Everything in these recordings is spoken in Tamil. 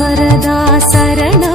வரதா சரணமையா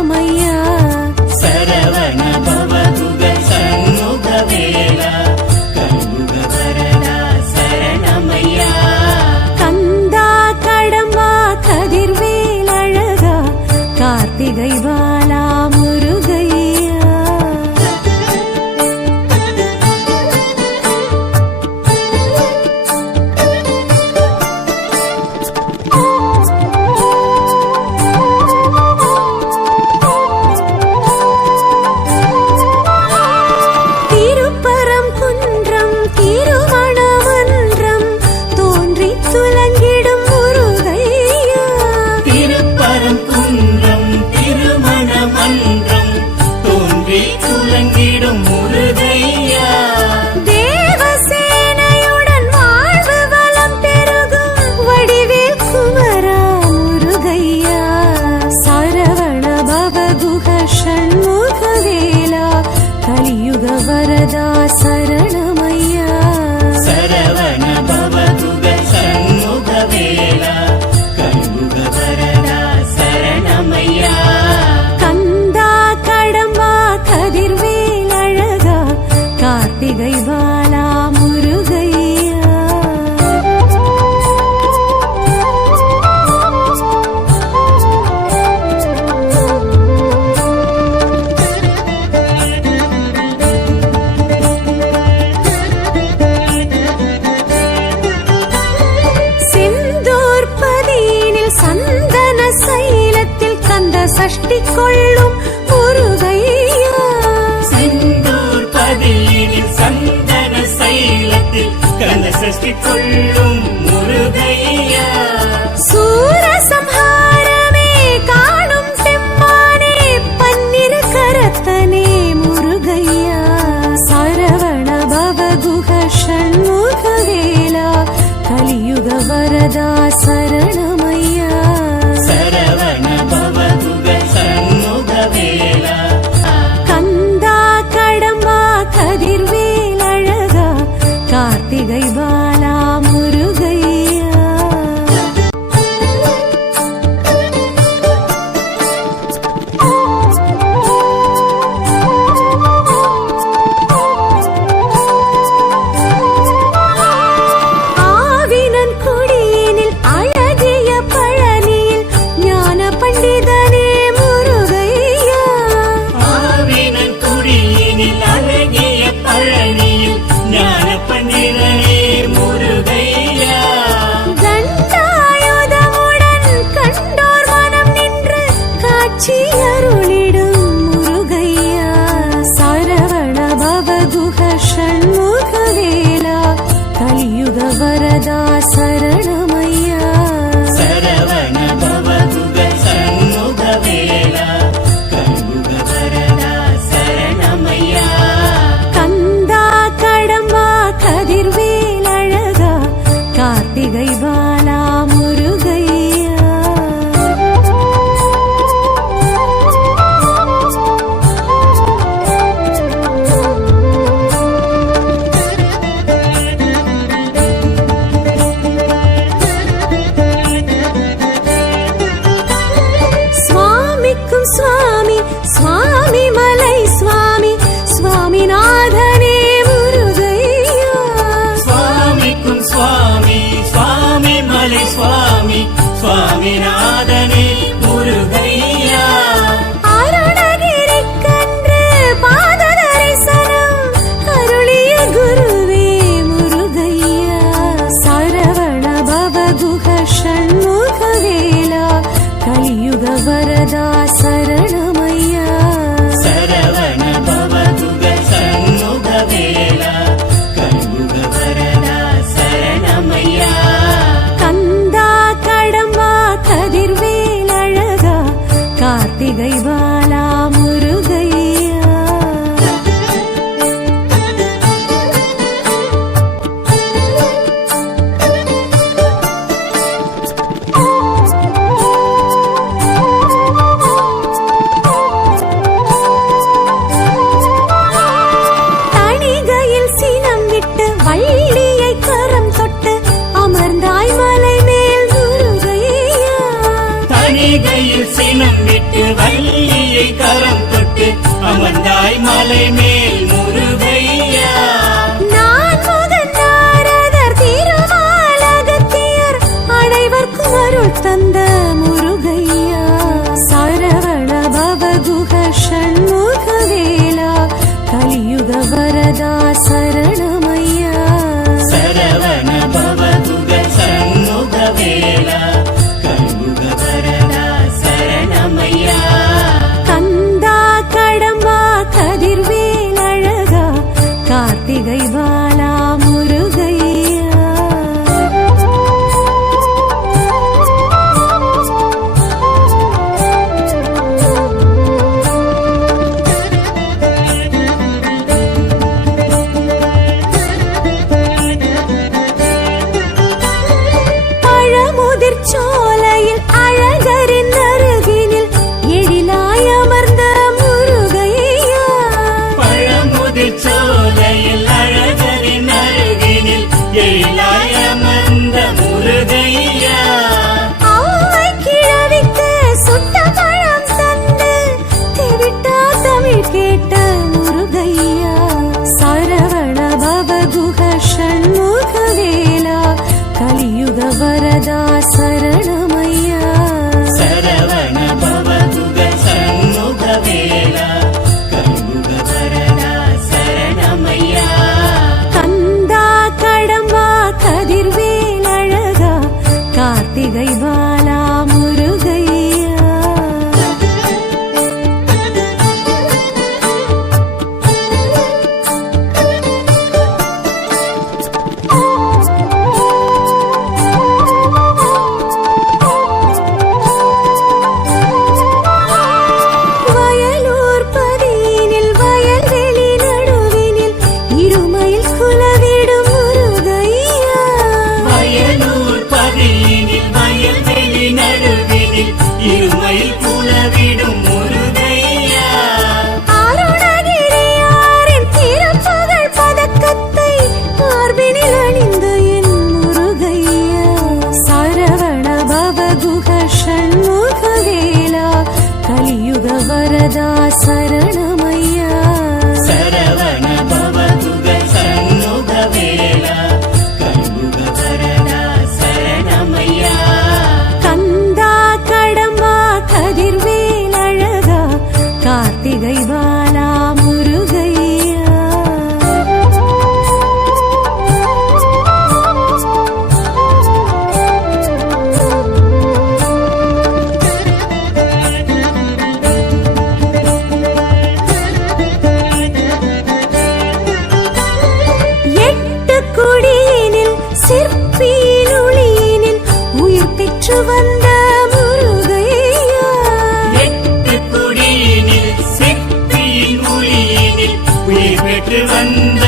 மலை மேல் கேட்டு வந்த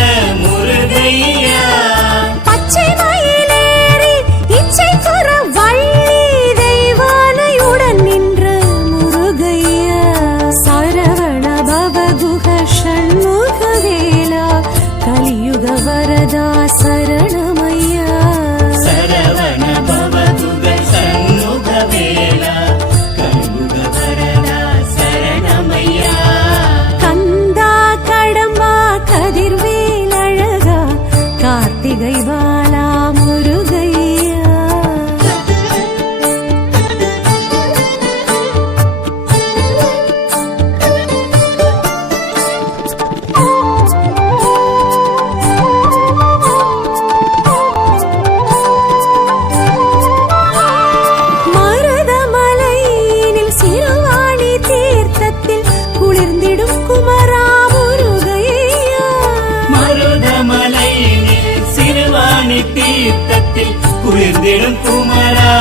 விடும் குமரா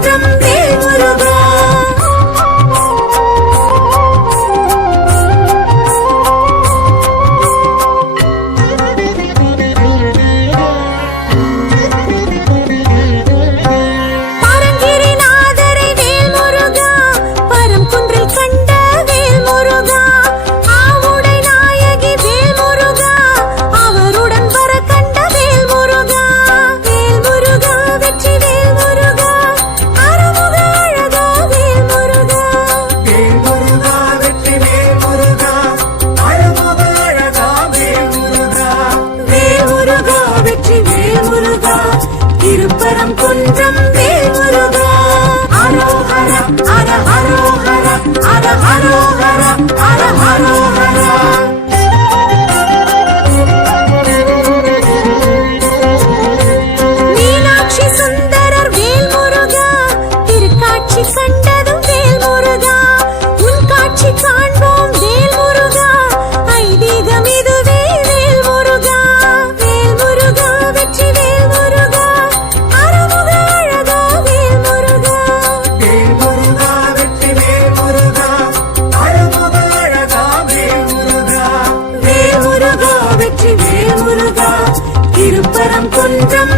también. திருப்பரம் குன்றம்